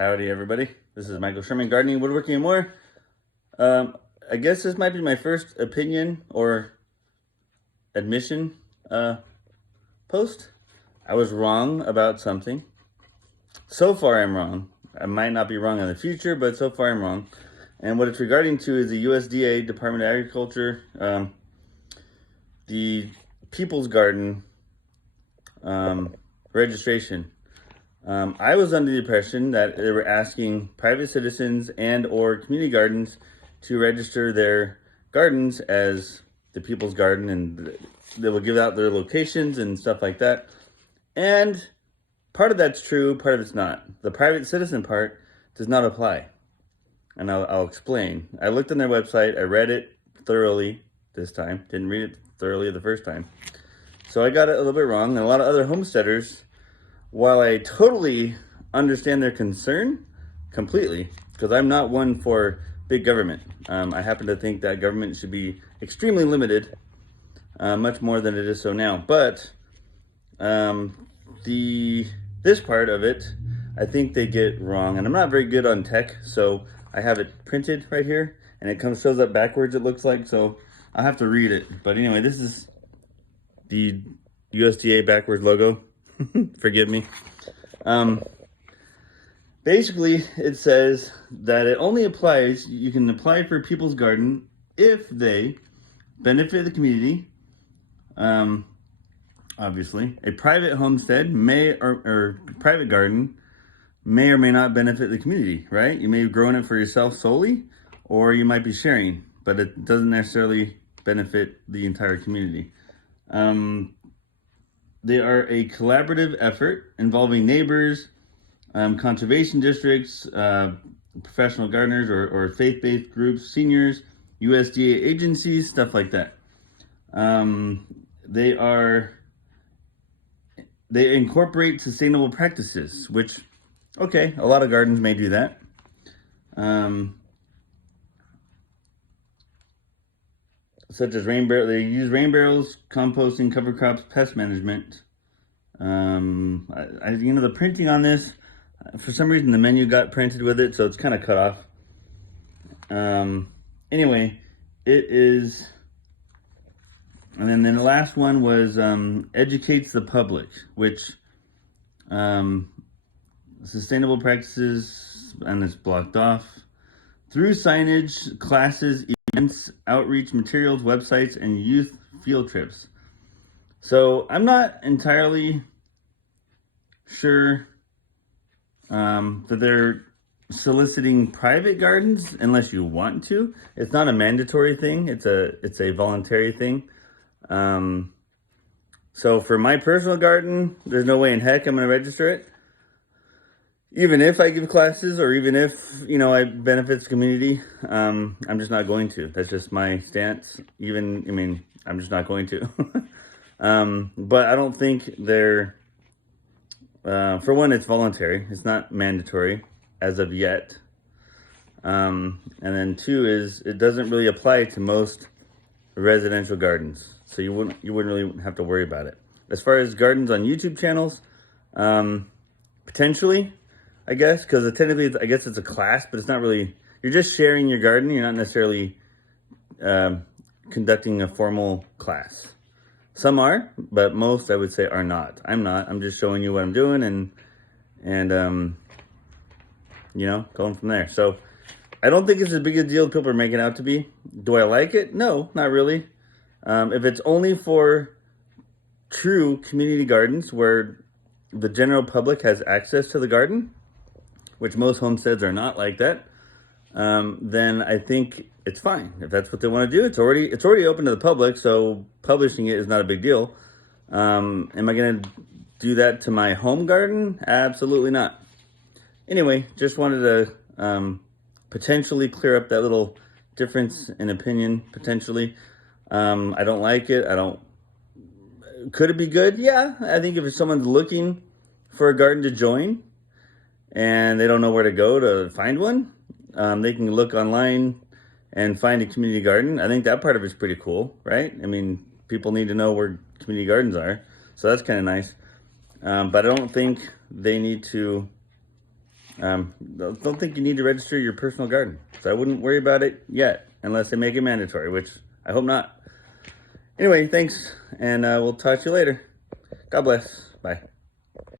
Howdy, everybody. This is Michael Sherman, Gardening, Woodworking, and More. I guess this might be my first opinion or admission post. I was wrong about something. So far, I'm wrong. I might not be wrong in the future, but so far, I'm wrong. And what it's regarding to is the USDA, Department of Agriculture, the People's Garden registration. I was under the impression that they were asking private citizens and or community gardens to register their gardens as the People's Garden, and they will give out their locations and stuff like that. And part of that's true, part of it's not. The private citizen part does not apply. And I'll explain. I looked on their website, I read it thoroughly this time, didn't read it thoroughly the first time. So I got it a little bit wrong, and a lot of other homesteaders, while I totally understand their concern completely, because I'm not one for big government. I happen to think that government should be extremely limited, much more than it is so now. But this part of it, I think they get wrong. And I'm not very good on tech, so I have it printed right here, and it shows up backwards, it looks like, so I'll have to read it. But anyway, this is the USDA backwards logo. Forgive me. Basically, it says that it only applies, you can apply for People's Garden if they benefit the community. Obviously, a private homestead may, or private garden may or may not benefit the community, right? You may be growing it for yourself solely, or you might be sharing, but it doesn't necessarily benefit the entire community. They are a collaborative effort involving neighbors, conservation districts, professional gardeners or faith-based groups, seniors, USDA agencies, stuff like that. They incorporate sustainable practices, which, okay, a lot of gardens may do that. Such as they use rain barrels, composting, cover crops, pest management. The printing on this, for some reason the menu got printed with it, so it's kind of cut off. Anyway, it is, and then the last one was educates the public, which sustainable practices, and it's blocked off, through signage, classes, events, outreach materials, websites, and youth field trips. So I'm not entirely sure that they're soliciting private gardens unless you want to. It's not a mandatory thing. It's a voluntary thing. So for my personal garden, there's no way in heck I'm going to register it. Even if I give classes, or even if, I benefits the community, I'm just not going to. That's just my stance. I'm just not going to. But I don't think they're, for one, it's voluntary. It's not mandatory as of yet. And then two is, it doesn't really apply to most residential gardens. So you wouldn't really have to worry about it. As far as gardens on YouTube channels, potentially, I guess, because technically, I guess it's a class, but it's not really, you're just sharing your garden. You're not necessarily conducting a formal class. Some are, but most, I would say, are not. I'm not. I'm just showing you what I'm doing and going from there. So I don't think it's as big a deal as people are making it out to be. Do I like it? No, not really. If it's only for true community gardens where the general public has access to the garden, which most homesteads are not like that, then I think it's fine. If that's what they want to do, it's already open to the public, so publishing it is not a big deal. Am I going to do that to my home garden? Absolutely not. Anyway, just wanted to potentially clear up that little difference in opinion, potentially. I don't like it. Could it be good? Yeah, I think if someone's looking for a garden to join and they don't know where to go to find one, they can look online and find a community garden. I think that part of it's pretty cool, right? People need to know where community gardens are, so that's kind of nice. But I don't think they need to Don't think you need to register your personal garden. So I wouldn't worry about it yet, unless they make it mandatory, which I hope not. Anyway, thanks, and we'll talk to you later. God bless. Bye.